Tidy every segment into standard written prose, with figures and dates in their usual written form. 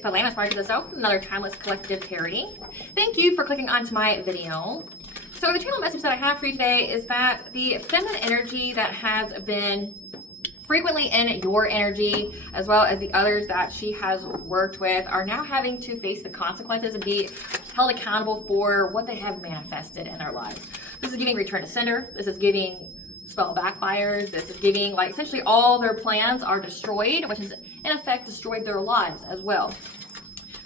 it's Paulina, aspiraltotheself, another timeless collective tarot. Thank you for clicking onto my video. So the channel message that I have for you today is that the feminine energy that has been frequently in your energy, as well as the others that she has worked with, are now having to face the consequences and be held accountable for what they have manifested in their lives. This is giving return to sender. This is giving spell backfires. This is giving, like, essentially all their plans are destroyed, which has in effect destroyed their lives as well.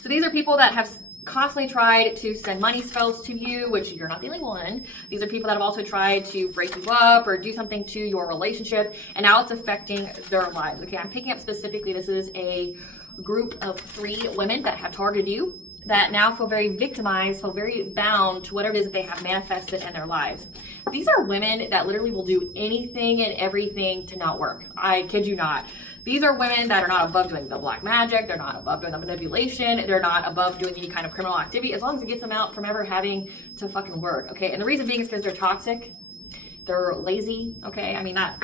So these are people that have constantly tried to send money spells to you, which you're not the only one. These are people that have also tried to break you up or do something to your relationship, and now it's affecting their lives. Okay, I'm picking up specifically, this is a group of 3 women that have targeted you, that now feel very victimized, feel very bound to whatever it is that they have manifested in their lives. These are women that literally will do anything and everything to not work. I kid you not. These are women that are not above doing the black magic. They're not above doing the manipulation. They're not above doing any kind of criminal activity, as long as it gets them out from ever having to fucking work, okay? And the reason being is because they're toxic. They're lazy, okay? I mean, that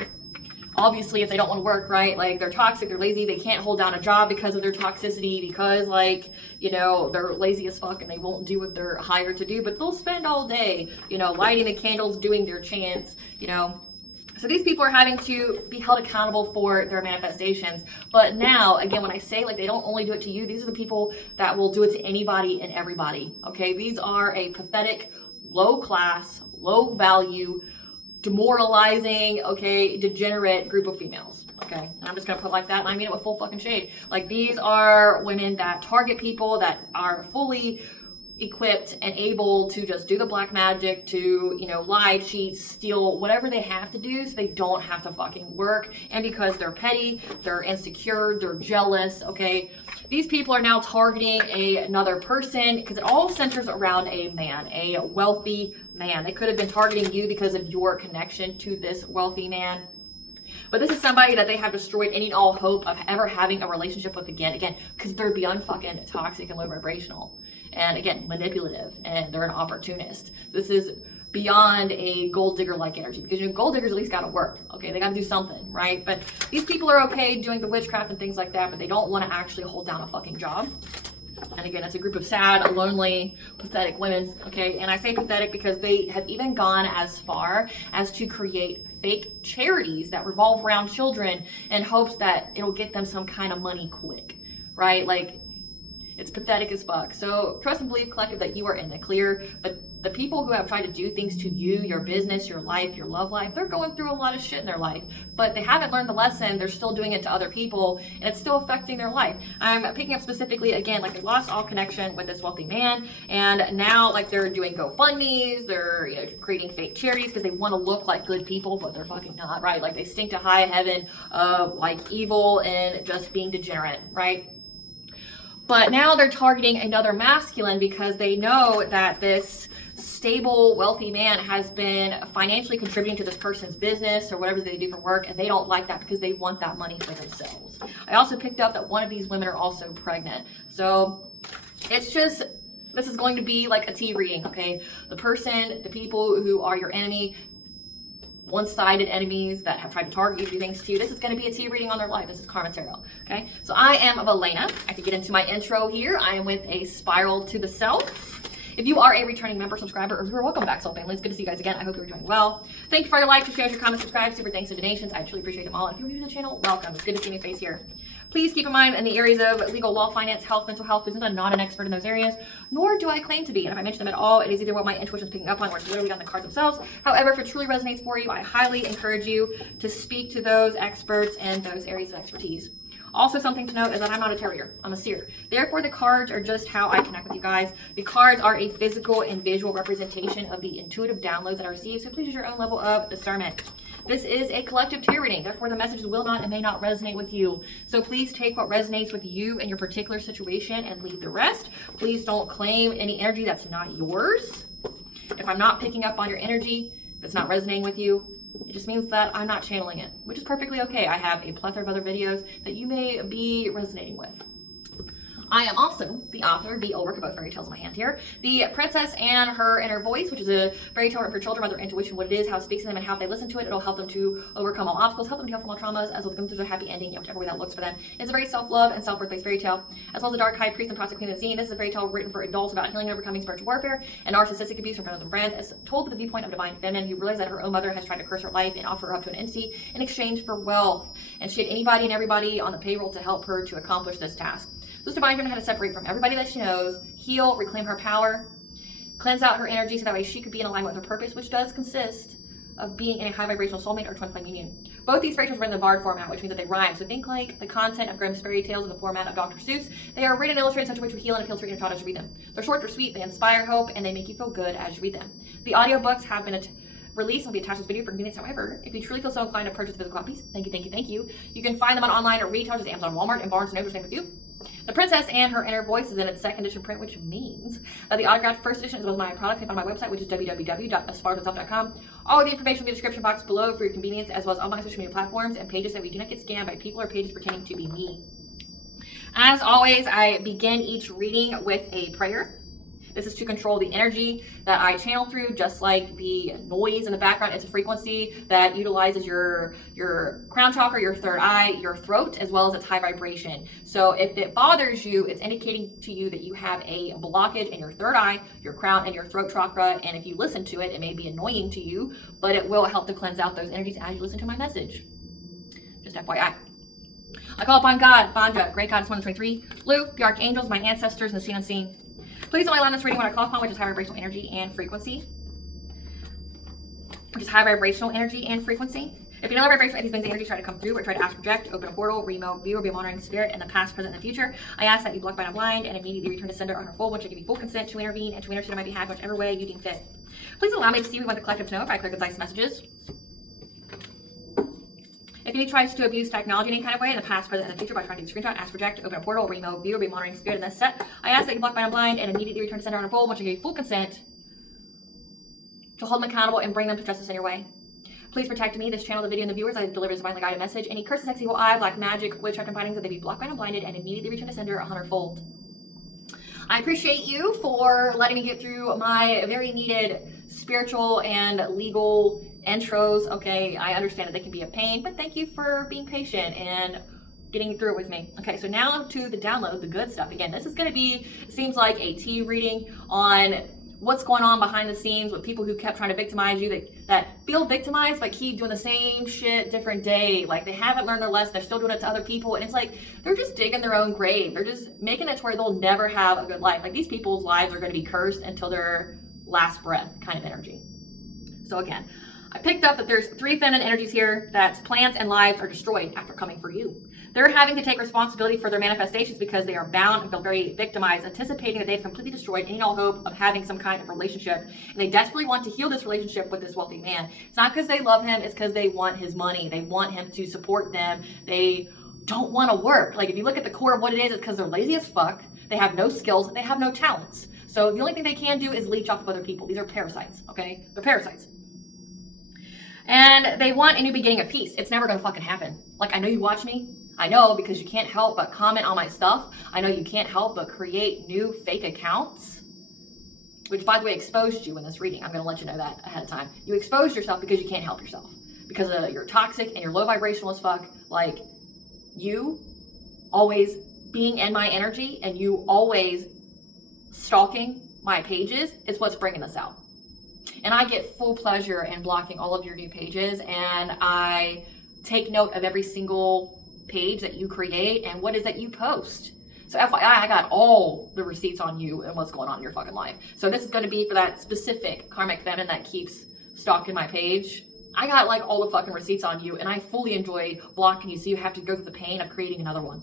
obviously if they don't want to work, right? Like, they're toxic, they're lazy, they can't hold down a job because of their toxicity, because, like, you know, they're lazy as fuck and they won't do what they're hired to do, but they'll spend all day, you know, lighting the candles, doing their chants, you know. So these people are having to be held accountable for their manifestations. But now, again, when I say, like, they don't only do it to you, these are the people that will do it to anybody and everybody, okay? These are a pathetic, low class, low value, demoralizing, okay, degenerate group of females, okay? And I'm just gonna put it like that, and I mean it with full fucking shade. Like, these are women that target people that are fully equipped and able to just do the black magic, to, you know, lie, cheat, steal, whatever they have to do so they don't have to fucking work. And because they're petty, they're insecure, they're jealous, okay? These people are now targeting another person because it all centers around a man, a wealthy man. They could have been targeting you because of your connection to this wealthy man. But this is somebody that they have destroyed any and all hope of ever having a relationship with again, because they're beyond fucking toxic and low vibrational. And again, manipulative, and they're an opportunist. This is beyond a gold digger-like energy, because, you know, gold diggers at least got to work, okay? They got to do something, right? But these people are okay doing the witchcraft and things like that, but they don't want to actually hold down a fucking job. And again, it's a group of sad, lonely, pathetic women, okay? And I say pathetic because they have even gone as far as to create fake charities that revolve around children in hopes that it'll get them some kind of money quick, right? Like, it's pathetic as fuck. So trust and believe, collective, that you are in the clear. But the people who have tried to do things to you, your business, your life, your love life, they're going through a lot of shit in their life, but they haven't learned the lesson. They're still doing it to other people, and it's still affecting their life. I'm picking up specifically, again, like, they lost all connection with this wealthy man, and now, like, they're doing GoFundMes, they're, you know, creating fake charities because they want to look like good people, but they're fucking not, right? Like, they stink to high heaven of, like, evil and just being degenerate, right? But now they're targeting another masculine because they know that this stable, wealthy man has been financially contributing to this person's business or whatever they do for work, and they don't like that because they want that money for themselves. I also picked up that one of these women are also pregnant. So it's just, this is going to be like a tea reading, okay? The people who are your enemy, one-sided enemies that have tried to target you, do things to you, this is going to be a tea reading on their life. This is karmatarot, okay? So I am Elena. I have to get into my intro here. I am with a Spiral to the Self. If you are a returning member, subscriber, or viewer, welcome back, Soul Family. It's good to see you guys again. I hope you're doing well. Thank you for your likes, your shares, your comments, subscribe, super thanks, and donations. I truly appreciate them all. And if you're new to the channel, welcome. It's good to see your face here. Please keep in mind, in the areas of legal, law, finance, health, mental health, business, I'm not an expert in those areas, nor do I claim to be. And if I mention them at all, it is either what my intuition is picking up on or it's literally on the cards themselves. However, if it truly resonates for you, I highly encourage you to speak to those experts and those areas of expertise. Also, something to note is that I'm not a tarot, I'm a seer. Therefore, the cards are just how I connect with you guys. The cards are a physical and visual representation of the intuitive downloads that I receive, so please use your own level of discernment. This is a collective tarot reading, therefore the messages will not and may not resonate with you. So please take what resonates with you and your particular situation and leave the rest. Please don't claim any energy that's not yours. If I'm not picking up on your energy, that's not resonating with you, it just means that I'm not channeling it, which is perfectly okay. I have a plethora of other videos that you may be resonating with. I am also the author of the old work of both fairy tales in my hand here. The Princess and Her Inner Voice, which is a fairy tale written for children about their intuition, what it is, how it speaks to them, and how if they listen to it, it'll help them to overcome all obstacles, help them to heal from all traumas, as well as come through a happy ending, whichever way that looks for them. It's a very self-love and self-worth based fairy tale, as well as the Dark High Priest and Prostitute Queen of the Scene. This is a fairy tale written for adults about healing and overcoming spiritual warfare and narcissistic abuse from friends and friends. It's told with the viewpoint of divine feminine who realized that her own mother has tried to curse her life and offer her up to an entity in exchange for wealth. And she had anybody and everybody on the payroll to help her to accomplish this task. This divine feminine had to separate from everybody that she knows, heal, reclaim her power, cleanse out her energy so that way she could be in alignment with her purpose, which does consist of being in a high vibrational soulmate or twin flame union. Both these fairy tales were in the bard format, which means that they rhyme. So think like the content of Grimm's fairy tales in the format of Dr. Seuss. They are written and illustrated in such a way to heal and appeal to your inner child as you read them. They're short, they're sweet, they inspire hope, and they make you feel good as you read them. The audiobooks have been released and will be attached to this video for convenience. However, if you truly feel so inclined to purchase physical copies, thank you. You can find them on online at retailers, Amazon, Walmart, and Barnes & Noble, to name a few. The Princess and Her Inner Voice is in its second edition print, which means that the autographed first edition is both my product and on my website, which is www.aspiraltotheself.com. All of the information will be in the description box below for your convenience, as well as all my social media platforms and pages that we do not get scammed by people or pages pretending to be me. As always, I begin each reading with a prayer. This is to control the energy that I channel through, just like the noise in the background. It's a frequency that utilizes your crown chakra, your third eye, your throat, as well as its high vibration. So if it bothers you, it's indicating to you that you have a blockage in your third eye, your crown, and your throat chakra. And if you listen to it, it may be annoying to you, but it will help to cleanse out those energies as you listen to my message. Just FYI. I call upon God, Bandra, Great Goddess 123, Luke, the Archangels, my ancestors, and the seen unseen. Please only allow this reading what I call upon, which is high vibrational energy and frequency. If you know the vibration of these beings' energy try to come through or try to ask, project, open a portal, remote, view, or be a monitoring spirit in the past, present, and the future, I ask that you block, bind, and blind, and immediately return to sender on her full, which I give you full consent to intervene and to intercede on my behalf, whichever way you deem fit. Please allow me to see we want the collective to know if I clear concise messages. If any tries to abuse technology in any kind of way in the past, present, and the future by trying to screenshot, ask, project, open a portal, remote, view, or be a monitoring spirit in this set, I ask that you block, bind, and blind, and immediately return to sender on a full, which I give you full consent to hold them accountable and bring them to justice in your way. Please protect me, this channel, the video, and the viewers. I deliver this divinely guided message. Any curses, sex, evil eye, black magic, witchcraft, and findings, that they be blocked, bind, and blinded, and immediately return to sender 100-fold. I appreciate you for letting me get through my very needed spiritual and legal intros. Okay, I understand that they can be a pain, but thank you for being patient and getting through it with me. Okay, so now to the download, the good stuff. Again, this is going to be, it seems like a tea reading on what's going on behind the scenes with people who kept trying to victimize you, that feel victimized but keep doing the same shit different day. Like they haven't learned their lesson, they're still doing it to other people, and it's like they're just digging their own grave. They're just making it to where they'll never have a good life. Like these people's lives are going to be cursed until their last breath kind of energy. So again, I picked up that there's 3 feminine energies here, that plants and lives are destroyed after coming for you. They're having to take responsibility for their manifestations because they are bound and feel very victimized, anticipating that they've completely destroyed any and all hope of having some kind of relationship. And they desperately want to heal this relationship with this wealthy man. It's not because they love him, it's because they want his money. They want him to support them. They don't want to work. Like if you look at the core of what it is, it's because they're lazy as fuck. They have no skills, and they have no talents. So the only thing they can do is leech off of other people. These are parasites, okay? They're parasites. And they want a new beginning of peace. It's never gonna fucking happen. Like, I know you watch me. I know, because you can't help but comment on my stuff. I know you can't help but create new fake accounts, which, by the way, exposed you in this reading. I'm gonna let you know that ahead of time. You exposed yourself because you can't help yourself. Because you're toxic and you're low vibrational as fuck. Like, you always being in my energy and you always stalking my pages is what's bringing this out. And I get full pleasure in blocking all of your new pages, and I take note of every single page that you create and what is that you post. So FYI, I got all the receipts on you and what's going on in your fucking life. So this is going to be for that specific karmic feminine that keeps stalking my page. I got like all the fucking receipts on you, and I fully enjoy blocking you so you have to go through the pain of creating another one.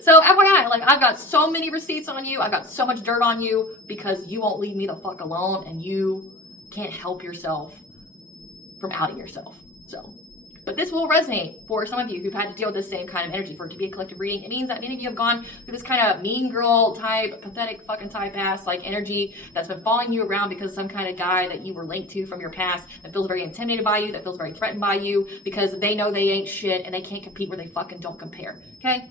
So FYI, like I've got so many receipts on you, I've got so much dirt on you because you won't leave me the fuck alone and you can't help yourself from outing yourself. So, but this will resonate for some of you who've had to deal with this same kind of energy. For it to be a collective reading, it means that many of you have gone through this kind of mean girl type, pathetic fucking type ass like energy that's been following you around because of some kind of guy that you were linked to from your past that feels very intimidated by you, that feels very threatened by you because they know they ain't shit and they can't compete where they fucking don't compare. Okay?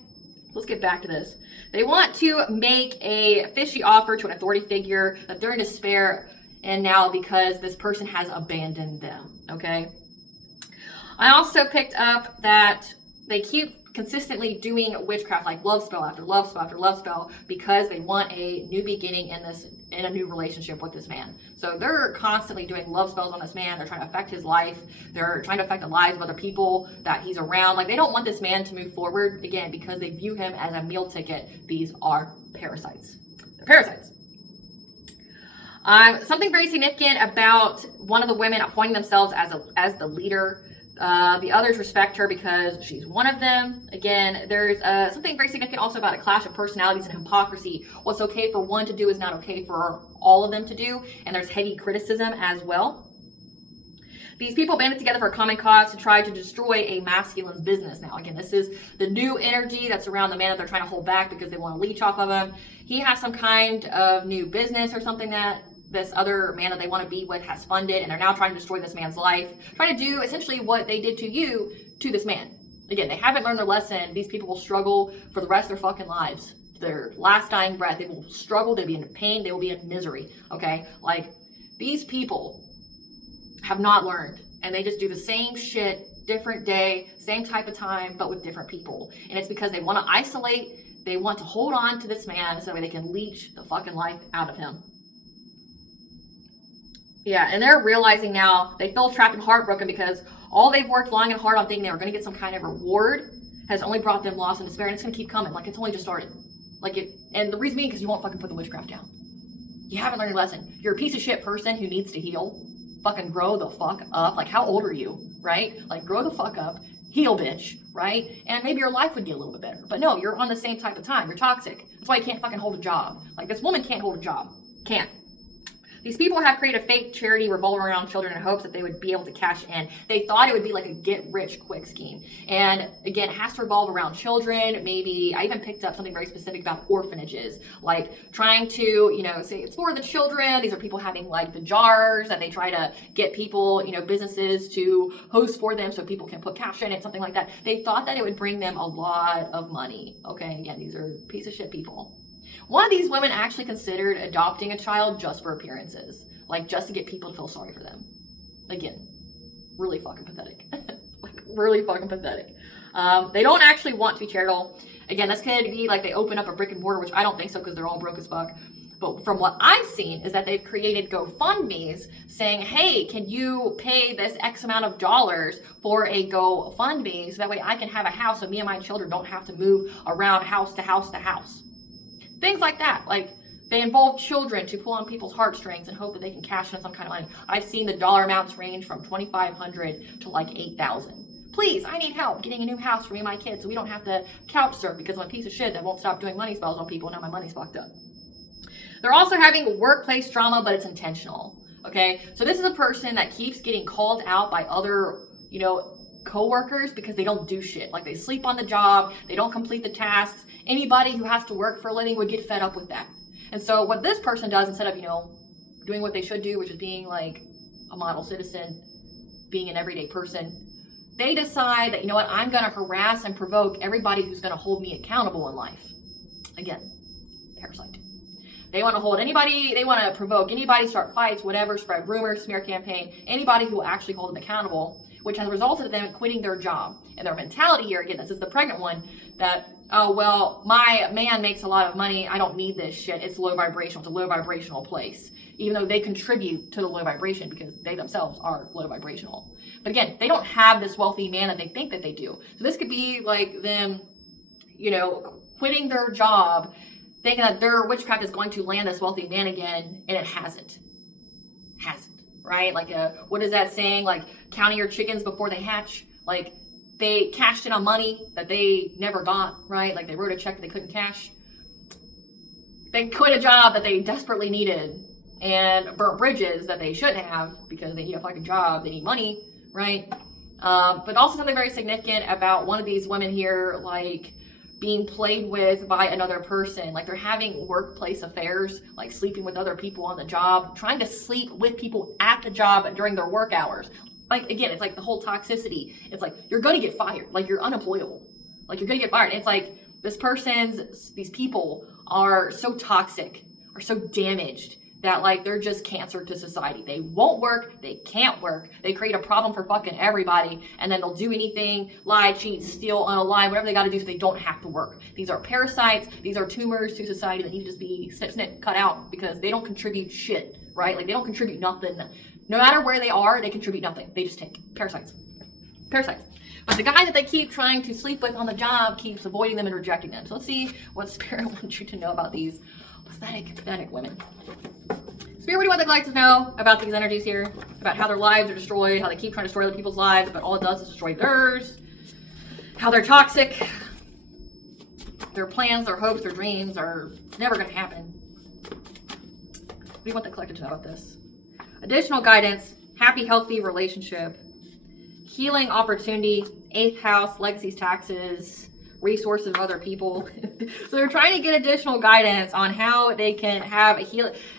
let's get back to this. They want to make a fishy offer to an authority figure that they're in despair and now because this person has abandoned them, okay? I also picked up that they keep consistently doing witchcraft, like love spell after love spell after love spell, because they want a new beginning in a new relationship with this man. So they're constantly doing love spells on this man. They're trying to affect his life. They're trying to affect the lives of other people that he's around. Like, they don't want this man to move forward, again, because they view him as a meal ticket. These are parasites. They're parasites. Something very significant about one of the women appointing themselves as the leader. The others respect her because she's one of them. Again, there's something very significant also about a clash of personalities and hypocrisy. What's okay for one to do is not okay for all of them to do, and there's heavy criticism as well. These people banded together for a common cause to try to destroy a masculine's business. Now, again, this is the new energy that's around the man that they're trying to hold back because they want to leech off of him. He has some kind of new business or something that this other man that they want to be with has funded, and they're now trying to destroy this man's life, trying to do essentially what they did to you to this man. Again, they haven't learned their lesson. These people will struggle for the rest of their fucking lives. Their last dying breath, they will struggle, they'll be in pain, they will be in misery, okay? Like, these people have not learned, and they just do the same shit, different day, same type of time, but with different people. And it's because they want to isolate, they want to hold on to this man so that way they can leech the fucking life out of him. Yeah, and they're realizing now they feel trapped and heartbroken because all they've worked long and hard on thinking they were going to get some kind of reward has only brought them loss and despair, and it's going to keep coming. Like, it's only just started. And the reason being because you won't fucking put the witchcraft down. You haven't learned your lesson. You're a piece of shit person who needs to heal. Fucking grow the fuck up. Like, how old are you, right? Like, grow the fuck up. Heal, bitch, right? And maybe your life would get a little bit better. But no, you're on the same type of time. You're toxic. That's why you can't fucking hold a job. Like, this woman can't hold a job. Can't. These people have created a fake charity revolving around children in hopes that they would be able to cash in. They thought it would be like a get-rich-quick scheme. And again, it has to revolve around children. Maybe, I even picked up something very specific about orphanages. Like, trying to, say it's for the children. These are people having, like, the jars that they try to get people, businesses to host for them so people can put cash in it, something like that. They thought that it would bring them a lot of money. Okay, again, these are piece of shit people. One of these women actually considered adopting a child just for appearances, like just to get people to feel sorry for them. Again, really fucking pathetic. Like, really fucking pathetic. They don't actually want to be charitable. Again, this could be like they open up a brick and mortar, which I don't think so because they're all broke as fuck. But from what I've seen is that they've created GoFundMes saying, hey, can you pay this X amount of dollars for a GoFundMe so that way I can have a house so me and my children don't have to move around house to house to house. Things like that. Like, they involve children to pull on people's heartstrings and hope that they can cash in some kind of money. I've seen the dollar amounts range from $2,500 to like $8,000. Please, I need help getting a new house for me and my kids so we don't have to couch surf because I'm a piece of shit that won't stop doing money spells on people and now my money's fucked up. They're also having workplace drama, but it's intentional. Okay? So this is a person that keeps getting called out by other, co-workers because they don't do shit. Like, they sleep on the job, they don't complete the tasks. Anybody who has to work for a living would get fed up with that. And so what this person does, instead of, doing what they should do, which is being like a model citizen, being an everyday person, they decide that, I'm going to harass and provoke everybody who's going to hold me accountable in life. Again, parasite. They want to hold anybody, they want to provoke anybody, start fights, whatever, spread rumors, smear campaign, anybody who will actually hold them accountable, which has resulted in them quitting their job. And their mentality here, again, this is the pregnant one, that, oh, well, my man makes a lot of money, I don't need this shit, it's low vibrational, it's a low vibrational place. Even though they contribute to the low vibration because they themselves are low vibrational. But again, they don't have this wealthy man that they think that they do. So this could be like them, quitting their job, thinking that their witchcraft is going to land this wealthy man again, and it hasn't. Right? Like, what is that saying? Like, counting your chickens before they hatch. Like, they cashed in on money that they never got, right? Like, they wrote a check that they couldn't cash. They quit a job that they desperately needed and burnt bridges that they shouldn't have because they need a fucking job, they need money, right? But also something very significant about one of these women here, like, being played with by another person. Like, they're having workplace affairs, like sleeping with other people on the job, trying to sleep with people at the job during their work hours. Like, again, it's like the whole toxicity. It's like, you're going to get fired. Like, you're unemployable. Like, you're going to get fired. And it's like, these people are so toxic, are so damaged that like they're just cancer to society. They won't work, they can't work, they create a problem for fucking everybody, and then they'll do anything, lie, cheat, steal, unalive, whatever they gotta do so they don't have to work. These are parasites, these are tumors to society that need to just be snip, cut out because they don't contribute shit, right? Like they don't contribute nothing. No matter where they are, they contribute nothing. They just take parasites. Parasites. But the guy that they keep trying to sleep with on the job keeps avoiding them and rejecting them. So let's see what Spirit wants you to know about these pathetic women. Spirit, what do you want the like to know about these energies here? About how their lives are destroyed, how they keep trying to destroy other people's lives, but all it does is destroy theirs. How they're toxic. Their plans, their hopes, their dreams are never going to happen. What do you want the collective to know about this? Additional guidance, happy, healthy relationship, healing opportunity, 8th house, legacies, taxes, resources of other people. So they're trying to get additional guidance on how they can have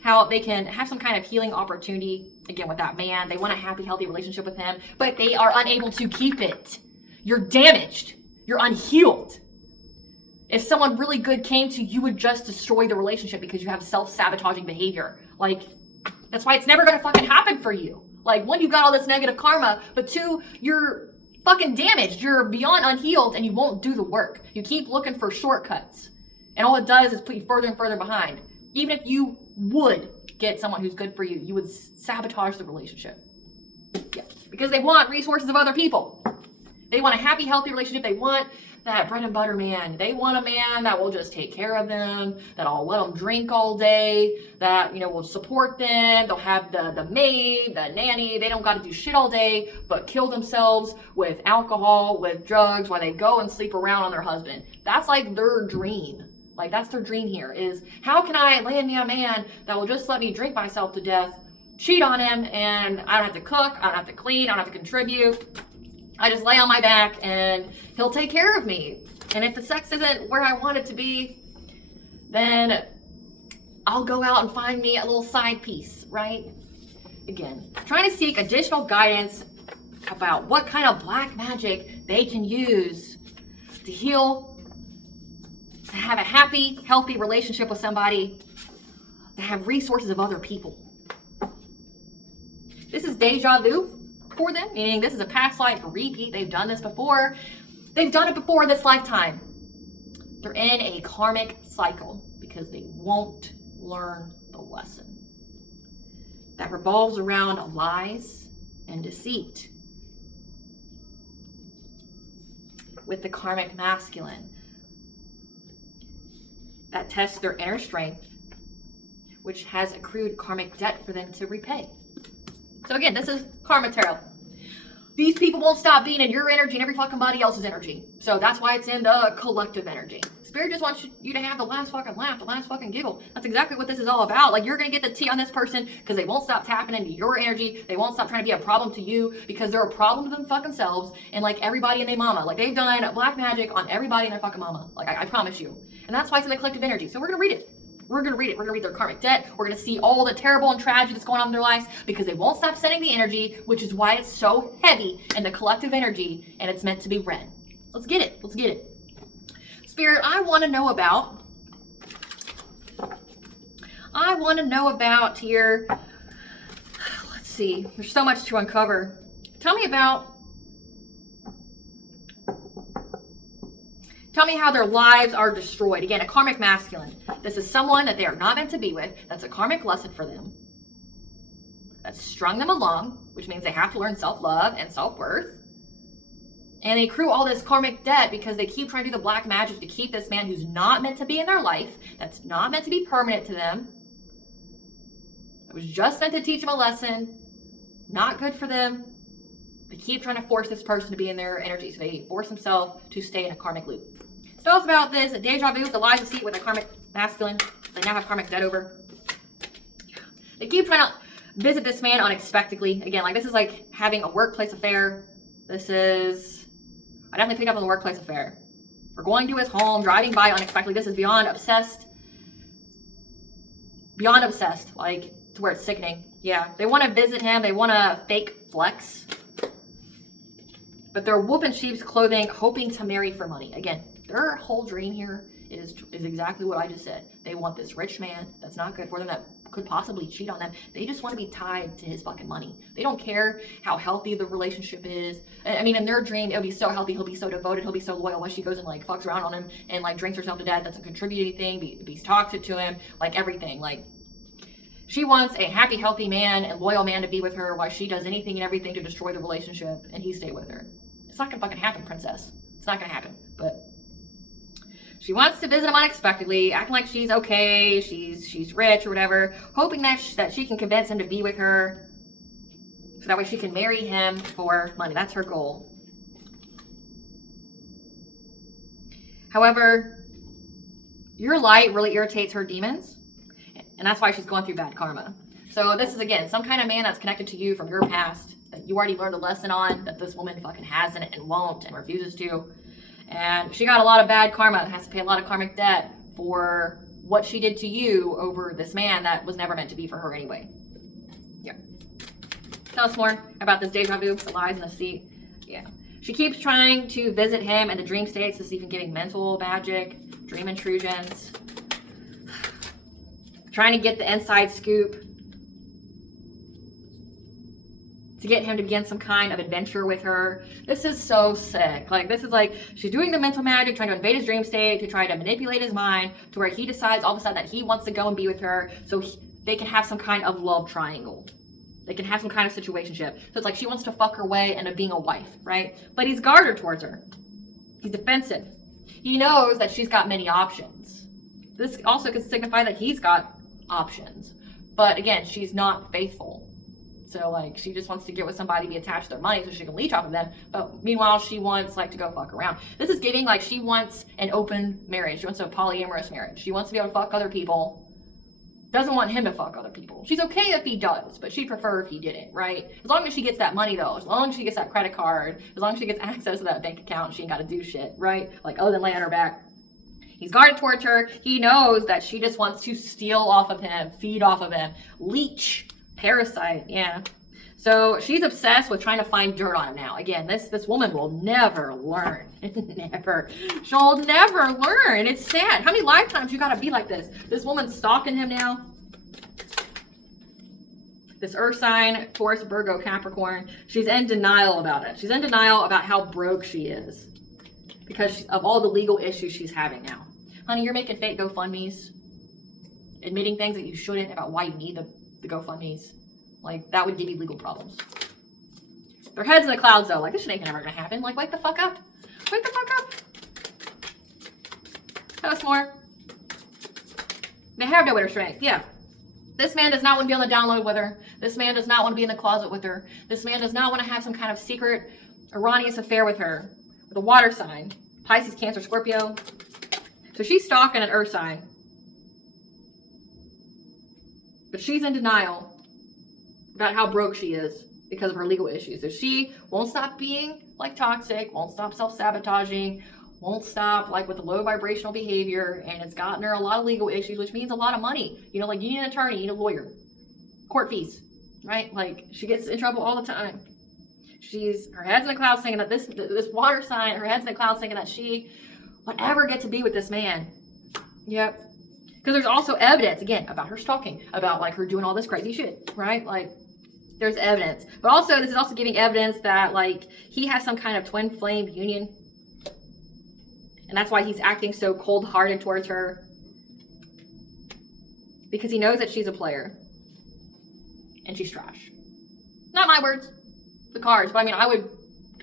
how they can have some kind of healing opportunity. Again, with that man, they want a happy, healthy relationship with him, but they are unable to keep it. You're damaged. You're unhealed. If someone really good came to you, you would just destroy the relationship because you have self-sabotaging behavior. Like, that's why it's never going to fucking happen for you. Like, one, you got all this negative karma, but two, you're fucking damaged. You're beyond unhealed and you won't do the work. You keep looking for shortcuts. And all it does is put you further and further behind. Even if you would get someone who's good for you, you would sabotage the relationship. Yeah. Because they want resources of other people. They want a happy, healthy relationship. They want that bread and butter man. They want a man that will just take care of them, that'll let them drink all day, that, you know, will support them. They'll have the maid, the nanny. They don't got to do shit all day, but kill themselves with alcohol, with drugs, while they go and sleep around on their husband. That's like their dream. Like, that's their dream here is, how can I land me a man that will just let me drink myself to death, cheat on him, and I don't have to cook, I don't have to clean, I don't have to contribute. I just lay on my back and he'll take care of me. And if the sex isn't where I want it to be, then I'll go out and find me a little side piece, right? Again, trying to seek additional guidance about what kind of black magic they can use to heal, to have a happy, healthy relationship with somebody, to have resources of other people. This is deja vu for them, meaning this is a past life repeat. They've done this before. They've done it before this lifetime. They're in a karmic cycle because they won't learn the lesson that revolves around lies and deceit. With the karmic masculine, that tests their inner strength, which has accrued karmic debt for them to repay. So again, this is karma tarot. These people won't stop being in your energy and every fucking body else's energy. So that's why it's in the collective energy. Spirit just wants you to have the last fucking laugh, the last fucking giggle. That's exactly what this is all about. Like, you're going to get the tea on this person because they won't stop tapping into your energy. They won't stop trying to be a problem to you because they're a problem to them fucking selves. And like everybody and their mama. Like, they've done black magic on everybody and their fucking mama. Like, I promise you. And that's why it's in the collective energy. So we're going to read it. We're going to read it. We're going to read their karmic debt. We're going to see all the terrible and tragedy that's going on in their lives because they won't stop sending the energy, which is why it's so heavy in the collective energy and it's meant to be read. Let's get it. Let's get it. Spirit, I want to know about here. Let's see. There's so much to uncover. Tell me how their lives are destroyed. Again, a karmic masculine. This is someone that they are not meant to be with. That's a karmic lesson for them. That's strung them along, which means they have to learn self-love and self-worth. And they accrue all this karmic debt because they keep trying to do the black magic to keep this man who's not meant to be in their life, that's not meant to be permanent to them. It was just meant to teach them a lesson. Not good for them. They keep trying to force this person to be in their energy, so they force themselves to stay in a karmic loop. Tell us about this deja vu, the lies deceit with a karmic masculine. They now have karmic debt over. They keep trying to visit this man unexpectedly. Again, like, this is like having a workplace affair. This is, I definitely picked up on the workplace affair. We're going to his home, driving by unexpectedly. This is beyond obsessed. Beyond obsessed, like, to where it's sickening. Yeah, they want to visit him. They want to fake flex. But they're wolf in sheep's clothing, hoping to marry for money. Again, Their whole dream here is exactly what I just said. They want this rich man that's not good for them, that could possibly cheat on them. They just want to be tied to his fucking money. They don't care how healthy the relationship is. I mean, in their dream, it'll be so healthy. He'll be so devoted. He'll be so loyal. When she goes and like fucks around on him and like drinks herself to death, doesn't contribute anything, be toxic to him, like everything. Like, she wants a happy, healthy man and loyal man to be with her while she does anything and everything to destroy the relationship and he stay with her. It's not gonna fucking happen, princess. It's not gonna happen. But she wants to visit him unexpectedly, acting like she's okay, she's rich or whatever, hoping that she can convince him to be with her so that way she can marry him for money. That's her goal. However, your light really irritates her demons, and that's why she's going through bad karma. So this is, again, some kind of man that's connected to you from your past that you already learned a lesson on, that this woman fucking hasn't and won't and refuses to. And she got a lot of bad karma and has to pay a lot of karmic debt for what she did to you over this man that was never meant to be for her anyway. Yeah. Tell us more about this deja vu, the lies and the deceit. Yeah. She keeps trying to visit him in the dream states. This is even giving mental magic, dream intrusions. Trying to get the inside scoop. To get him to begin some kind of adventure with her. This is so sick. Like, this is like, she's doing the mental magic, trying to invade his dream state, to try to manipulate his mind, to where he decides all of a sudden that he wants to go and be with her, so they can have some kind of love triangle. They can have some kind of situationship. So it's like she wants to fuck her way into being a wife, right? But he's guarded towards her. He's defensive. He knows that she's got many options. This also could signify that he's got options. But again, she's not faithful. So, like, she just wants to get with somebody, be attached to their money so she can leech off of them. But meanwhile, she wants, like, to go fuck around. This is giving, like, she wants an open marriage. She wants a polyamorous marriage. She wants to be able to fuck other people. Doesn't want him to fuck other people. She's okay if he does, but she'd prefer if he didn't, right? As long as she gets that money, though. As long as she gets that credit card. As long as she gets access to that bank account, she ain't got to do shit, right? Like, other than lay on her back. He's guarded towards her. He knows that she just wants to steal off of him, feed off of him, leech. Parasite, yeah. So she's obsessed with trying to find dirt on him now. Again, this woman will never learn. Never. She'll never learn. It's sad. How many lifetimes you gotta be like this? This woman's stalking him now. This earth sign, Taurus, Virgo, Capricorn. She's in denial about it. She's in denial about how broke she is because of all the legal issues she's having now. Honey, you're making fake GoFundMes, admitting things that you shouldn't about why you need the GoFundMes. Like, that would give you legal problems. Their heads in the clouds, though. Like, this shit ain't never gonna happen. Like, wake the fuck up. Wake the fuck up. Tell us more. They have no inner strength. Yeah. This man does not want to be on the download with her. This man does not want to be in the closet with her. This man does not want to have some kind of secret, erroneous affair with her. With a water sign. Pisces, Cancer, Scorpio. So she's stalking an earth sign. But she's in denial about how broke she is because of her legal issues. So she won't stop being like toxic, won't stop self-sabotaging, won't stop like with the low vibrational behavior, and it's gotten her a lot of legal issues, which means a lot of money. You know, like you need an attorney, you need a lawyer, court fees, right? Like she gets in trouble all the time. Her head's in the clouds thinking that this water sign, her head's in the clouds thinking that she would ever get to be with this man. Yep. Because there's also evidence, again, about her stalking, about like her doing all this crazy shit, right? Like, there's evidence. But also, this is also giving evidence that like he has some kind of twin flame union. And that's why he's acting so cold-hearted towards her. Because he knows that she's a player. And she's trash. Not my words, the cards, but I mean, I would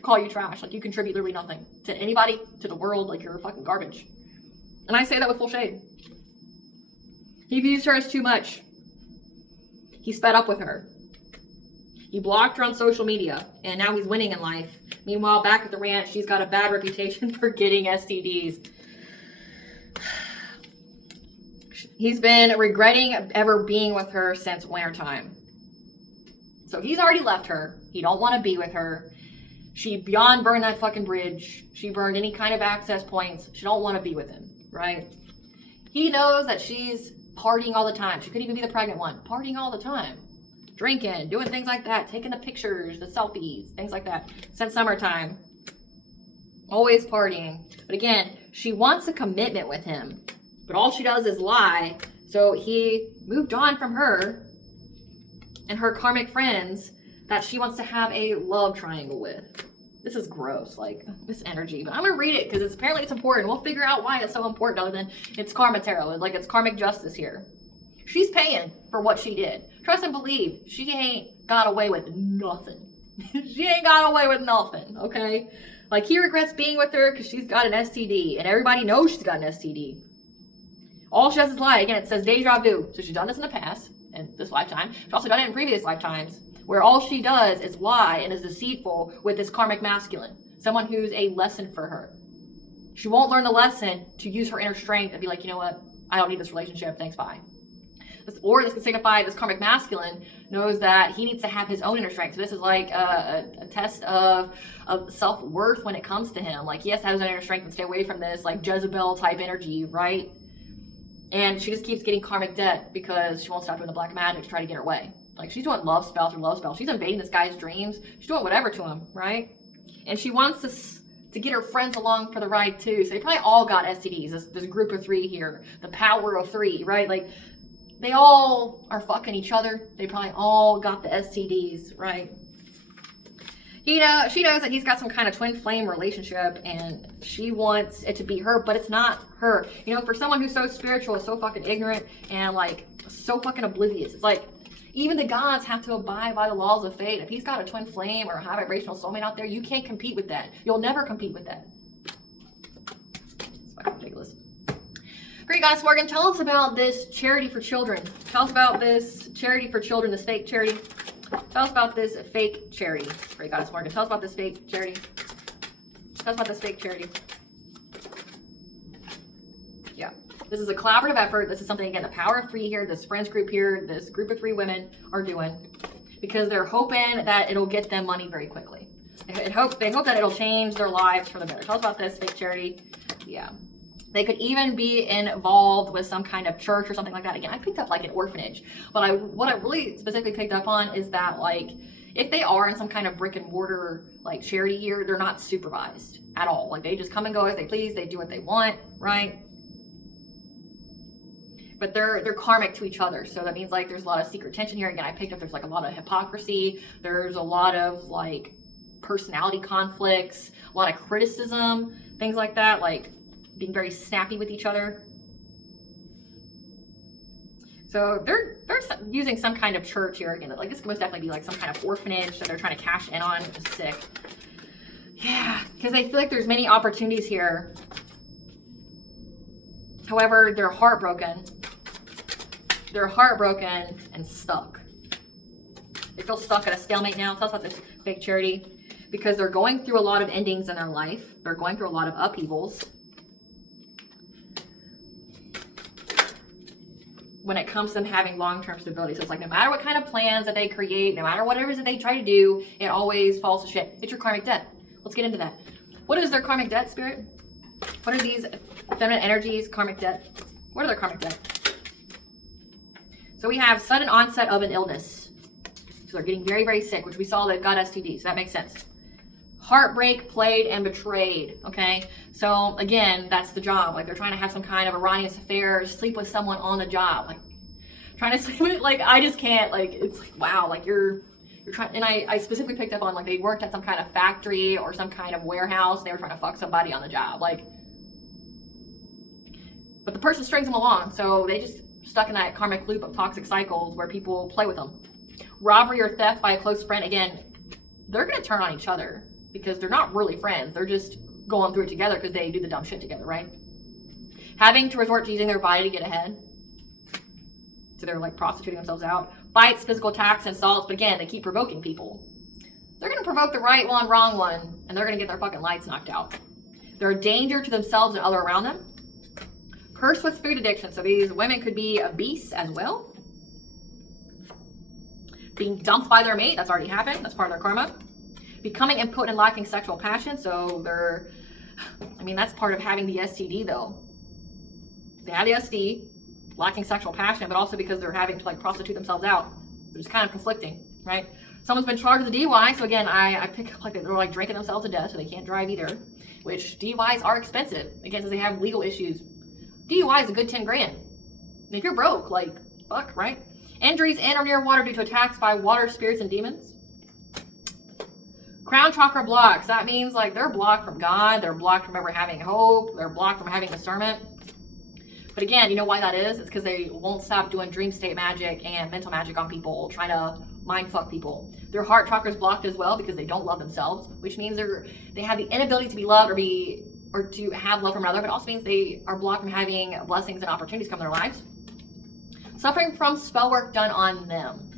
call you trash. Like, you contribute literally nothing to anybody, to the world. Like, you're fucking garbage. And I say that with full shade. He views her as too much. He's fed up with her. He blocked her on social media, and now he's winning in life. Meanwhile, back at the ranch, she's got a bad reputation for getting STDs. He's been regretting ever being with her since wintertime. So he's already left her. He don't want to be with her. She beyond burned that fucking bridge. She burned any kind of access points. She don't want to be with him, right? He knows that she's partying all the time. She could even be the pregnant one. Partying all the time. Drinking, doing things like that. Taking the pictures, the selfies, things like that. Since summertime. Always partying. But again, she wants a commitment with him. But all she does is lie. So he moved on from her and her karmic friends that she wants to have a love triangle with. This is gross, like this energy. But I'm gonna read it because apparently it's important. We'll figure out why it's so important other than it's karmatarot. Like it's karmic justice here. She's paying for what she did. Trust and believe, she ain't got away with nothing. She ain't got away with nothing, okay? Like he regrets being with her because she's got an STD and everybody knows she's got an STD. All she does is lie. Again, it says deja vu. So she's done this in the past, in this lifetime. She's also done it in previous lifetimes, where all she does is lie and is deceitful with this karmic masculine. Someone who's a lesson for her. She won't learn the lesson to use her inner strength and be like, you know what? I don't need this relationship. Thanks, bye. Or this can signify this karmic masculine knows that he needs to have his own inner strength. So this is like a test of self-worth when it comes to him. Like he has to have his own inner strength and stay away from this like Jezebel type energy, right? And she just keeps getting karmic debt because she won't stop doing the black magic to try to get her way. Like she's doing love spell through love spell. She's invading this guy's dreams. She's doing whatever to him, right? And she wants to get her friends along for the ride too. So they probably all got STDs. This group of 3 here, the power of 3, right? Like they all are fucking each other. They probably all got the STDs, right? She knows that he's got some kind of twin flame relationship and she wants it to be her, but it's not her. You know, for someone who's so spiritual, so fucking ignorant and like so fucking oblivious, it's like even the gods have to abide by the laws of fate. If he's got a twin flame or a high vibrational soulmate out there, you can't compete with that. You'll never compete with that. It's fucking ridiculous. Great Goddess Morgan, tell us about this charity for children. Tell us about this charity for children, this fake charity. Tell us about this fake charity. Great Goddess Morgan, tell us about this fake charity. Tell us about this fake charity. Yeah. This is a collaborative effort. This is something, again, the power of 3 here, this friends group here, this group of 3 women are doing because they're hoping that it'll get them money very quickly. They hope that it'll change their lives for the better. Tell us about this fake charity. Yeah. They could even be involved with some kind of church or something like that. Again, I picked up like an orphanage, but what I really specifically picked up on is that like if they are in some kind of brick and mortar like charity here, they're not supervised at all. Like they just come and go as they please. They do what they want, right? But they're karmic to each other. So that means like there's a lot of secret tension here. Again, I picked up there's like a lot of hypocrisy. There's a lot of like personality conflicts, a lot of criticism, things like that. Like being very snappy with each other. So they're using some kind of church here again. Like this could most definitely be like some kind of orphanage that they're trying to cash in on, which is sick. Yeah, because I feel like there's many opportunities here. However, they're heartbroken. They're heartbroken and stuck. They feel stuck at a stalemate now. Tell us about this fake charity. Because they're going through a lot of endings in their life. They're going through a lot of upheavals. When it comes to them having long-term stability. So it's like no matter what kind of plans that they create, no matter whatever it is that they try to do, it always falls to shit. It's your karmic debt. Let's get into that. What is their karmic debt, Spirit? What are these feminine energies, karmic debt? What are their karmic debt? So we have sudden onset of an illness. So they're getting very, very sick, which we saw they've got STDs. So that makes sense. Heartbreak, played, and betrayed. Okay, so again, that's the job. Like they're trying to have some kind of erroneous affair, sleep with someone on the job, like trying to sleep with. Like I just can't. Like it's like wow. Like you're trying. And I specifically picked up on like they worked at some kind of factory or some kind of warehouse. They were trying to fuck somebody on the job. Like, but the person strings them along, so they just stuck in that karmic loop of toxic cycles where people play with them. Robbery or theft by a close friend. Again, they're gonna turn on each other. Because they're not really friends. They're just going through it together because they do the dumb shit together, right? Having to resort to using their body to get ahead. So they're like prostituting themselves out. Fights, physical attacks, and assaults. But again, they keep provoking people. They're going to provoke the right one, wrong one. And they're going to get their fucking lights knocked out. They're a danger to themselves and other around them. Cursed with food addiction. So these women could be obese as well. Being dumped by their mate. That's already happened. That's part of their karma. Becoming impotent and lacking sexual passion. So they're, I mean, that's part of having the STD though. They have the STD, lacking sexual passion, but also because they're having to like prostitute themselves out. They're just kind of conflicting. right? Someone's been charged with a DUI. So again, I pick up like they're like drinking themselves to death so they can't drive either, which DUIs are expensive. Again, because they have legal issues. DUI is a good 10 grand. And if you're broke, like, fuck, right? Injuries in or near water due to attacks by water spirits and demons. Crown chakra blocks. That means like they're blocked from God. They're blocked from ever having hope. They're blocked from having discernment. But again, you know why that is? It's because they won't stop doing dream state magic and mental magic on people, trying to mind fuck people. Their heart chakra is blocked as well because they don't love themselves, which means they have the inability to be loved or to have love from another, but also means they are blocked from having blessings and opportunities come in their lives. Suffering from spell work done on them.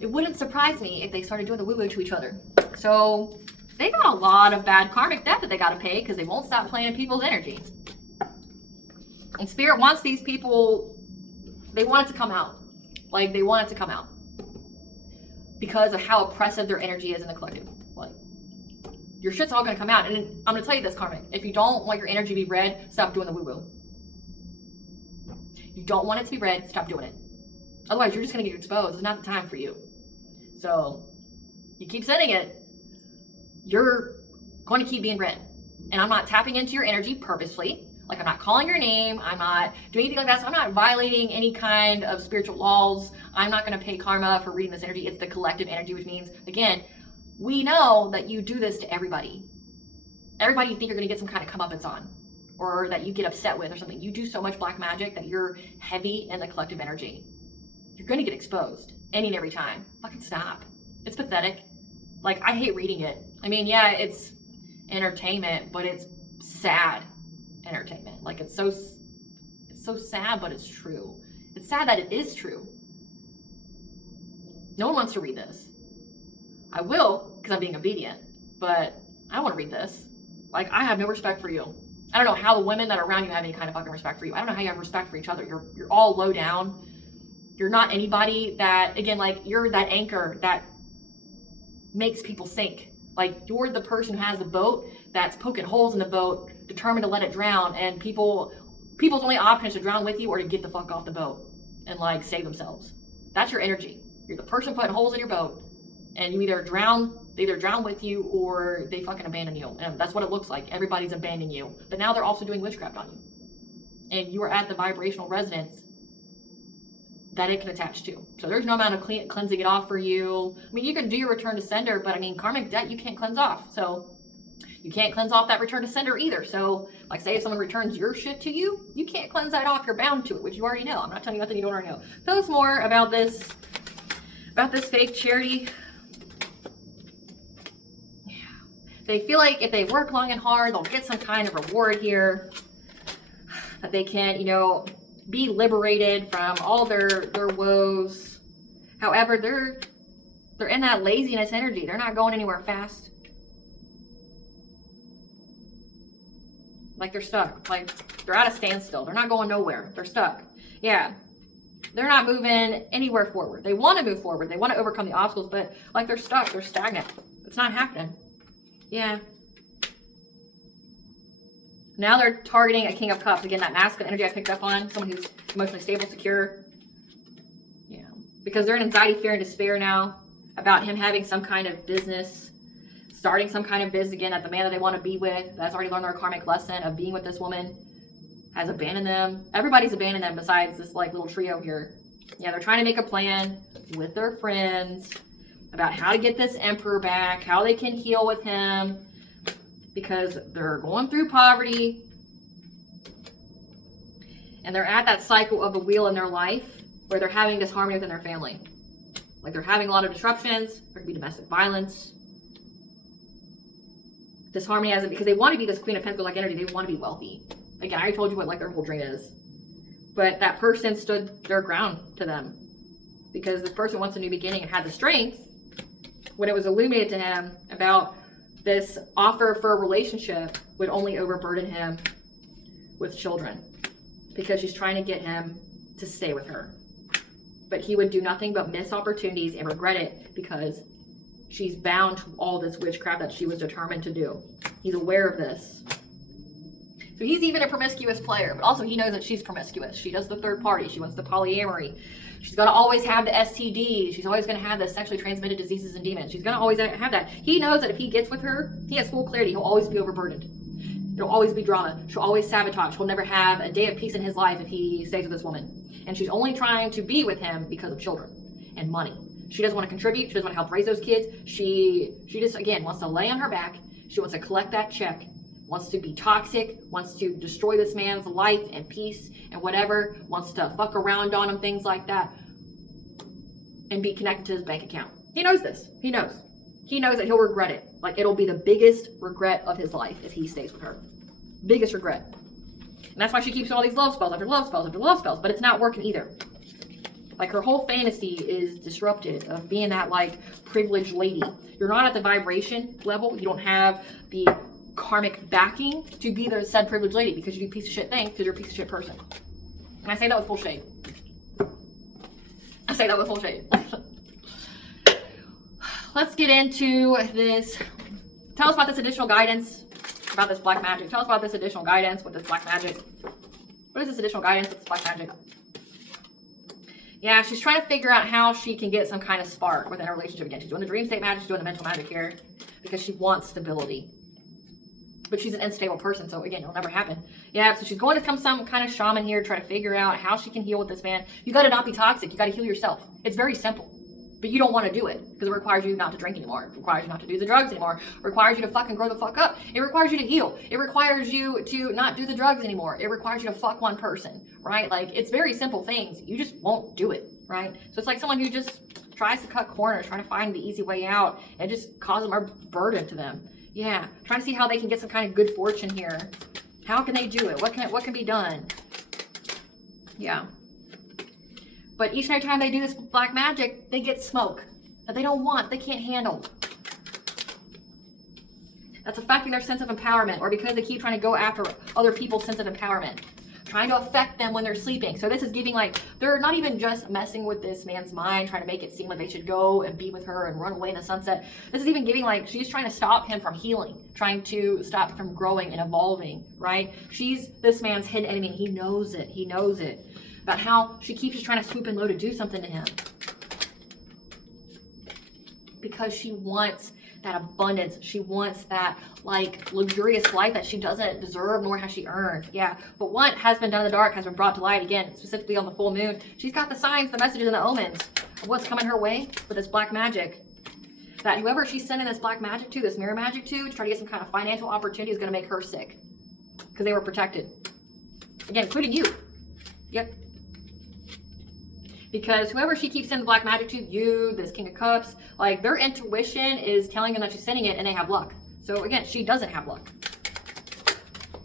It wouldn't surprise me if they started doing the woo-woo to each other. So they got a lot of bad karmic debt that they got to pay because they won't stop playing in people's energy. And Spirit wants these people, they want it to come out. Like, they want it to come out. Because of how oppressive their energy is in the collective. Like, your shit's all going to come out. And I'm going to tell you this, Karmic. If you don't want your energy to be read, stop doing the woo-woo. You don't want it to be read, stop doing it. Otherwise, you're just going to get exposed. It's not the time for you. So, you keep sending it, you're going to keep being read. And I'm not tapping into your energy purposefully. Like, I'm not calling your name. I'm not doing anything like that. So I'm not violating any kind of spiritual laws. I'm not going to pay karma for reading this energy. It's the collective energy, which means, again, we know that you do this to everybody. Everybody you think you're going to get some kind of comeuppance on, or that you get upset with or something. You do so much black magic that you're heavy in the collective energy. You're going to get exposed any and every time. Fucking stop. It's pathetic. Like, I hate reading it. I mean, yeah, it's entertainment, but it's sad entertainment. Like, it's so sad, but it's true. It's sad that it is true. No one wants to read this. I will, because I'm being obedient, but I don't want to read this. Like, I have no respect for you. I don't know how the women that are around you have any kind of fucking respect for you. I don't know how you have respect for each other. You're all low down. You're not anybody that, again, like, you're that anchor that makes people sink. Like, you're the person who has the boat that's poking holes in the boat, determined to let it drown, and people's only option is to drown with you or to get the fuck off the boat and, like, save themselves. That's your energy. You're the person putting holes in your boat, and they either drown with you or they fucking abandon you. And that's what it looks like. Everybody's abandoning you. But now they're also doing witchcraft on you. And you are at the vibrational resonance that it can attach to. So there's no amount of cleansing it off for you. I mean, you can do your return to sender, but I mean, karmic debt you can't cleanse off. So you can't cleanse off that return to sender either. So, like, say if someone returns your shit to you, you can't cleanse that off. You're bound to it, which you already know. I'm not telling you nothing you don't already know. Tell us more about this fake charity. Yeah. They feel like if they work long and hard, they'll get some kind of reward here. That they can, be liberated from all their woes. However, they're in that laziness energy. They're not going anywhere fast. Like, they're stuck. Like, they're at a standstill. They're not going nowhere. They're stuck. Yeah. They're not moving anywhere forward. They want to move forward. They want to overcome the obstacles, but like, they're stuck. They're stagnant. It's not happening. Yeah. Now they're targeting a King of Cups. Again, that masculine energy I picked up on. Someone who's emotionally stable, secure. Yeah. Because they're in anxiety, fear, and despair now about him having some kind of business, starting some kind of business again, that the man that they want to be with, that's already learned their karmic lesson of being with this woman, has abandoned them. Everybody's abandoned them besides this, like, little trio here. Yeah, they're trying to make a plan with their friends about how to get this emperor back, how they can heal with him, because they're going through poverty and they're at that cycle of the wheel in their life where they're having disharmony within their family. Like, they're having a lot of disruptions. There could be domestic violence. Disharmony because they want to be this Queen of Pentacles like energy. They want to be wealthy. Again, I already told you what, like, their whole dream is. But that person stood their ground to them because this person wants a new beginning and had the strength when it was illuminated to him about this offer for a relationship would only overburden him with children because she's trying to get him to stay with her. But he would do nothing but miss opportunities and regret it because she's bound to all this witchcraft that she was determined to do. He's aware of this. So he's even a promiscuous player, but also he knows that she's promiscuous. She does the third party. She wants the polyamory. She's going to always have the STDs. She's always going to have the sexually transmitted diseases and demons. She's going to always have that. He knows that if he gets with her, he has full clarity. He'll always be overburdened. It'll always be drama. She'll always sabotage. He'll never have a day of peace in his life if he stays with this woman. And she's only trying to be with him because of children and money. She doesn't want to contribute. She doesn't want to help raise those kids. She just, again, wants to lay on her back. She wants to collect that check, wants to be toxic, wants to destroy this man's life and peace and whatever, wants to fuck around on him, things like that, and be connected to his bank account. He knows this. He knows. He knows that he'll regret it. Like, it'll be the biggest regret of his life if he stays with her. Biggest regret. And that's why she keeps all these love spells after love spells after love spells, but it's not working either. Like, her whole fantasy is disrupted of being that, like, privileged lady. You're not at the vibration level. You don't have the karmic backing to be the said privileged lady because you do piece of shit things because you're a piece of shit person. And I say that with full shade. I say that with full shade. Let's get into this. Tell us about this additional guidance about this black magic. Tell us about this additional guidance with this black magic. What is this additional guidance with this black magic? Yeah, she's trying to figure out how she can get some kind of spark within a relationship again. She's doing the dream state magic, she's doing the mental magic here because she wants stability. But she's an unstable person, so again, it'll never happen. Yeah, so she's going to become some kind of shaman here, trying to figure out how she can heal with this man. You got to not be toxic. You got to heal yourself. It's very simple. But you don't want to do it because it requires you not to drink anymore. It requires you not to do the drugs anymore. It requires you to fucking grow the fuck up. It requires you to heal. It requires you to not do the drugs anymore. It requires you to fuck one person, right? Like, it's very simple things. You just won't do it, right? So it's like someone who just tries to cut corners, trying to find the easy way out, and just causes more burden to them. Yeah, trying to see how they can get some kind of good fortune here. How can they do it? What can be done? Yeah. But each and every time they do this black magic, they get smoke that they don't want, they can't handle. That's affecting their sense of empowerment, or because they keep trying to go after other people's sense of empowerment, trying to affect them when they're sleeping. So this is giving, like, they're not even just messing with this man's mind, trying to make it seem like they should go and be with her and run away in the sunset. This is even giving, like, she's trying to stop him from healing, trying to stop him from growing and evolving, right? She's this man's hidden enemy. He knows it. He knows it. About how she keeps just trying to swoop in low to do something to him. Because she wants that abundance. She wants that, like, luxurious life that she doesn't deserve nor has she earned. Yeah, but what has been done in the dark has been brought to light again, specifically on the full moon. She's got the signs, the messages, and the omens of what's coming her way with this black magic. That whoever she's sending this black magic to, this mirror magic to try to get some kind of financial opportunity is going to make her sick. Because they were protected. Again, including you. Yep. Because whoever she keeps sending the black magic to, you, this King of Cups, like, their intuition is telling them that she's sending it and they have luck. So again, she doesn't have luck.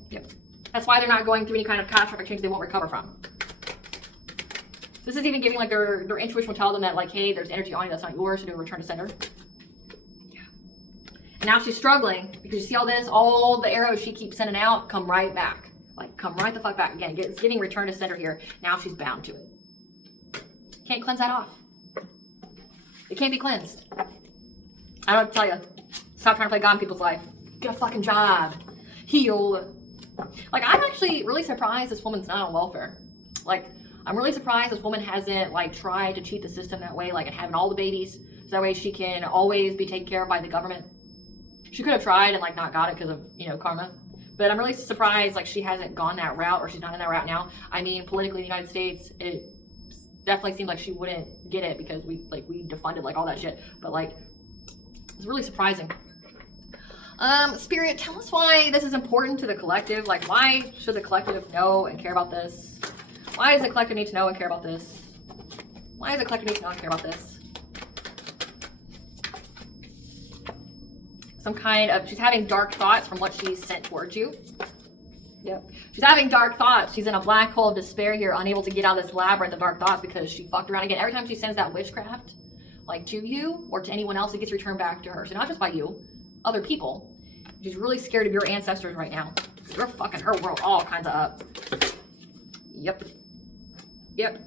Yep. That's why they're not going through any kind of catastrophic change they won't recover from. This is even giving, like, their intuition will tell them that, like, hey, there's energy on you that's not yours, so do a return to sender. Yeah. And now she's struggling because you see all the arrows she keeps sending out come right back. Like, come right the fuck back again. It's getting return to sender here. Now she's bound to it. Can't cleanse that off. It can't be cleansed. I don't tell you. Stop trying to play God in people's life. Get a fucking job. Heal. Like, I'm actually really surprised this woman's not on welfare. Like, I'm really surprised this woman hasn't, like, tried to cheat the system that way, like, and having all the babies, so that way she can always be taken care of by the government. She could have tried and, like, not got it because of, you know, karma. But I'm really surprised, like, she hasn't gone that route, or she's not in that route now. I mean, politically in the United States, it definitely seemed like she wouldn't get it because we defunded, like, all that shit. But, like, it's really surprising. Spirit, tell us why this is important to the collective. Like, why should the collective know and care about this? Why does the collective need to know and care about this? Why does the collective need to know and care about this? Some kind of, she's having dark thoughts from what she's sent towards you. Yep. She's having dark thoughts. She's in a black hole of despair here, unable to get out of this labyrinth of dark thoughts because she fucked around again. Every time she sends that witchcraft, like, to you or to anyone else, it gets returned back to her. So not just by you, other people. She's really scared of your ancestors right now. You're fucking her world all kinds of up. Yep. Yep.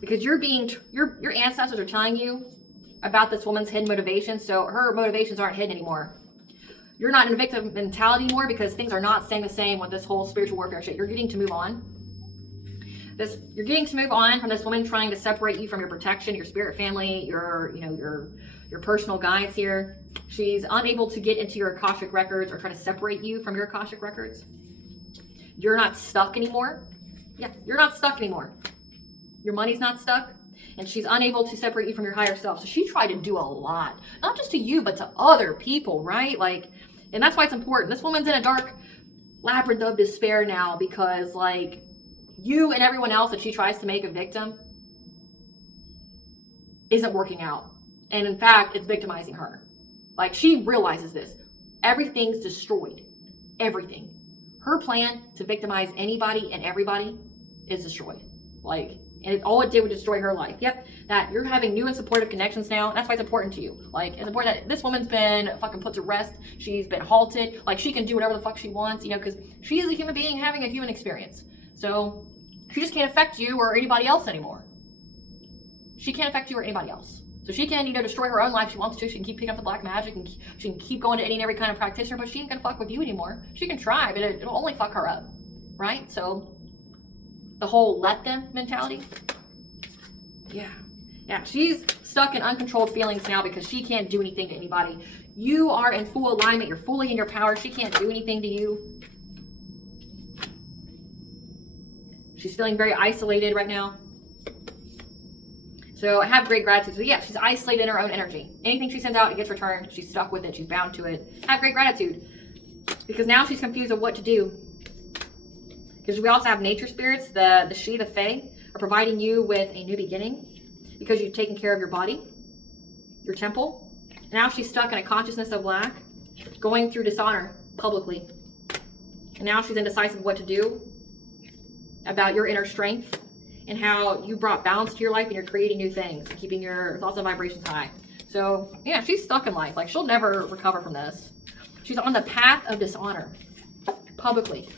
Because your ancestors are telling you about this woman's hidden motivations, so her motivations aren't hidden anymore. You're not in a victim mentality anymore because things are not staying the same with this whole spiritual warfare shit. You're getting to move on. You're getting to move on from this woman trying to separate you from your protection, your spirit family, your personal guides here. She's unable to get into your Akashic records or try to separate you from your Akashic records. You're not stuck anymore. Yeah, you're not stuck anymore. Your money's not stuck. And she's unable to separate you from your higher self. So she tried to do a lot, not just to you, but to other people, right? Like, and that's why it's important. This woman's in a dark labyrinth of despair now because, like, you and everyone else that she tries to make a victim isn't working out. And in fact, it's victimizing her. Like, she realizes this. Everything's destroyed. Everything. Her plan to victimize anybody and everybody is destroyed. Like, and all it did was destroy her life. Yep, that you're having new and supportive connections now. That's why it's important to you. Like, it's important that this woman's been fucking put to rest. She's been halted. Like, she can do whatever the fuck she wants, because she is a human being having a human experience. So she just can't affect you or anybody else anymore. She can't affect you or anybody else. So she can, destroy her own life if she wants to. She can keep picking up the black magic and she can keep going to any and every kind of practitioner, but she ain't gonna fuck with you anymore. She can try, but it'll only fuck her up, right? So the whole let them mentality. Yeah, she's stuck in uncontrolled feelings now because she can't do anything to anybody. You are in full alignment. You're fully in your power. She can't do anything to you. She's feeling very isolated right now. So I have great gratitude. So yeah, she's isolated in her own energy. Anything she sends out, it gets returned. She's stuck with it. She's bound to it. Have great gratitude. Because now she's confused of what to do. Because we also have nature spirits, the she, the fae, are providing you with a new beginning because you've taken care of your body, your temple. Now she's stuck in a consciousness of lack, going through dishonor publicly. And now she's indecisive what to do about your inner strength and how you brought balance to your life and you're creating new things, keeping your thoughts and vibrations high. So yeah, she's stuck in life. Like, she'll never recover from this. She's on the path of dishonor publicly.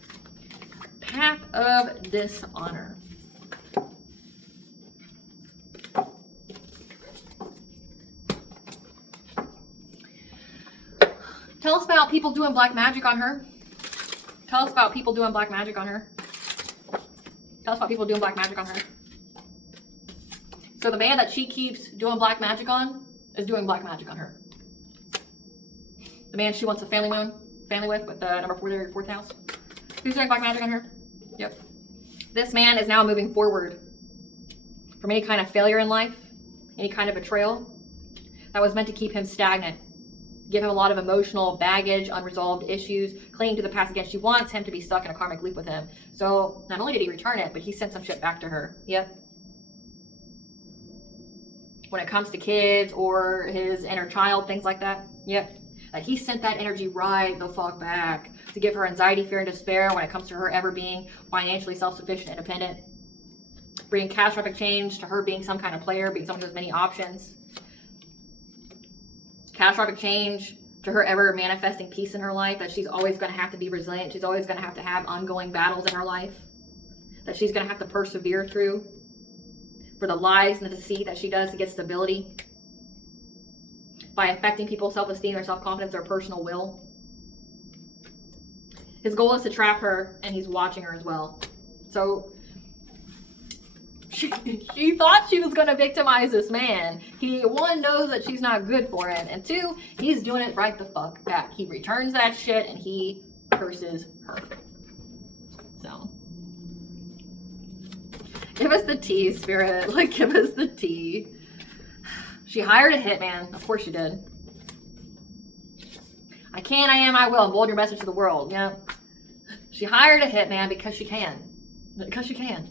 Path of dishonor. Tell us about people doing black magic on her. Tell us about people doing black magic on her. Tell us about people doing black magic on her. So the man that she keeps doing black magic on is doing black magic on her. The man she wants a family with the number 4 there, your 4th house. Who's doing black magic on her? Yep. This man is now moving forward from any kind of failure in life, any kind of betrayal that was meant to keep him stagnant, give him a lot of emotional baggage, unresolved issues, clinging to the past again. She wants him to be stuck in a karmic loop with him. So not only did he return it, but he sent some shit back to her. Yep. When it comes to kids or his inner child, things like that. Yep. He sent that energy right the fuck back to give her anxiety, fear, and despair when it comes to her ever being financially self-sufficient, independent. Bringing catastrophic change to her being some kind of player, being someone who has many options. Catastrophic change to her ever manifesting peace in her life, that she's always going to have to be resilient. She's always going to have ongoing battles in her life that she's going to have to persevere through for the lies and the deceit that she does to get stability. By affecting people's self-esteem, their self-confidence, their personal will. His goal is to trap her, and he's watching her as well. So she thought she was going to victimize this man. He, 1, knows that she's not good for him, and 2, he's doing it right the fuck back. He returns that shit, and he curses her. So give us the tea, Spirit. Like, give us the tea. She hired a hitman. Of course she did. I can, I am, I will. Bold your message to the world. Yeah. She hired a hitman because she can. Because she can.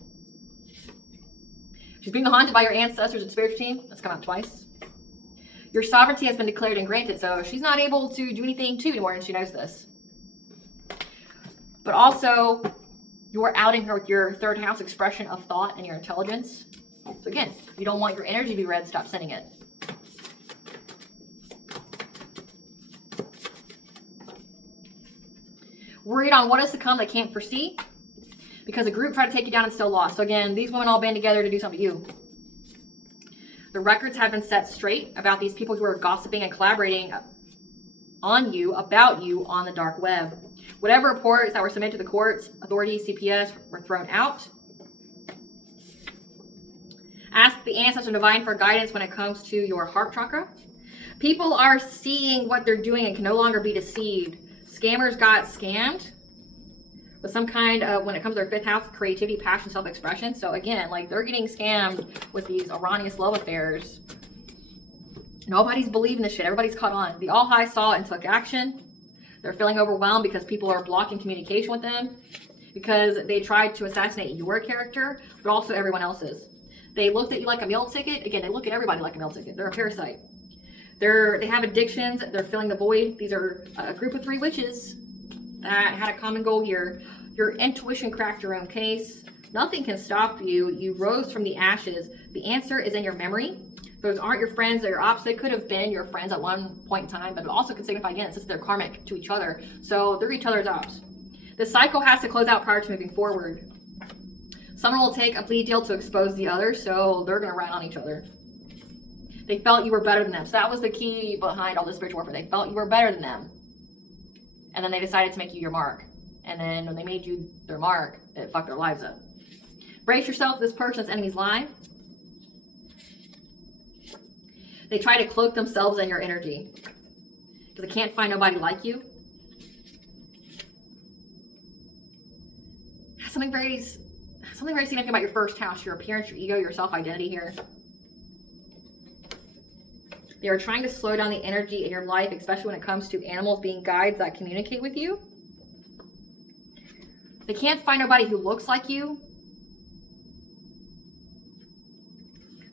She's being haunted by your ancestors and spiritual team. That's come out twice. Your sovereignty has been declared and granted, so she's not able to do anything to you anymore, and she knows this. But also, you're outing her with your 3rd house expression of thought and your intelligence. So again, you don't want your energy to be read, stop sending it. Worried on what is to come they can't foresee because a group tried to take you down and still lost. So again, these women all band together to do something to you. The records have been set straight about these people who are gossiping and collaborating on you, about you on the dark web. Whatever reports that were submitted to the courts, authorities, CPS were thrown out. Ask the ancestor divine for guidance when it comes to your heart chakra. People are seeing what they're doing and can no longer be deceived. Scammers got scammed with some kind of, when it comes to their fifth house, creativity, passion, self-expression. So again, like they're getting scammed with these erroneous love affairs. Nobody's believing this shit. Everybody's caught on. The All High saw and took action. They're feeling overwhelmed because people are blocking communication with them because they tried to assassinate your character, but also everyone else's. They looked at you like a meal ticket. Again, they look at everybody like a meal ticket. They're a parasite. They have addictions. They're filling the void. These are a group of 3 witches that had a common goal here. Your intuition cracked your own case. Nothing can stop you. You rose from the ashes. The answer is in your memory. Those aren't your friends, they're your ops. They could have been your friends at one point in time, but it also could signify, again, since they're karmic to each other. So they're each other's ops. The cycle has to close out prior to moving forward. Someone will take a plea deal to expose the other, so they're going to rat on each other. They felt you were better than them. So that was the key behind all this spiritual warfare. They felt you were better than them. And then they decided to make you your mark. And then when they made you their mark, it fucked their lives up. Brace yourself, this person's enemies lie. They try to cloak themselves in your energy because they can't find nobody like you. Something very significant about your first house, your appearance, your ego, your self-identity here. They are trying to slow down the energy in your life, especially when it comes to animals being guides that communicate with you. They can't find nobody who looks like you.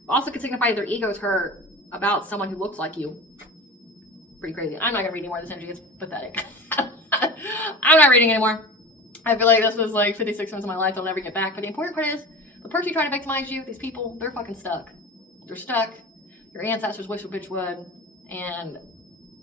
Also can signify their ego's hurt about someone who looks like you. Pretty crazy. I'm not going to read any more of this energy. It's pathetic. I'm not reading anymore. I feel like this was like 56 months of my life I'll never get back. But the important part is, the person trying to victimize you, these people, they're fucking stuck. They're stuck. Your ancestors wish a bitch would. And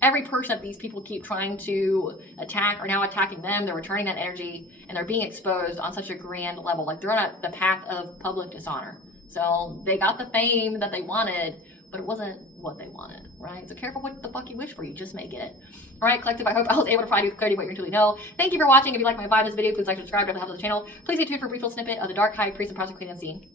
every person that these people keep trying to attack are now attacking them. They're returning that energy and they're being exposed on such a grand level. Like they're on the path of public dishonor. So they got the fame that they wanted, but it wasn't what they wanted, right? So careful what the fuck you wish for, you just may get it. All right, collective, I hope I was able to provide you with clarity what you truly know. Thank you for watching. If you like my vibe in this video, please like, subscribe, it helps the channel. Please stay tuned for a brief little snippet of the Dark High Priest and Parasitic Queen unseen.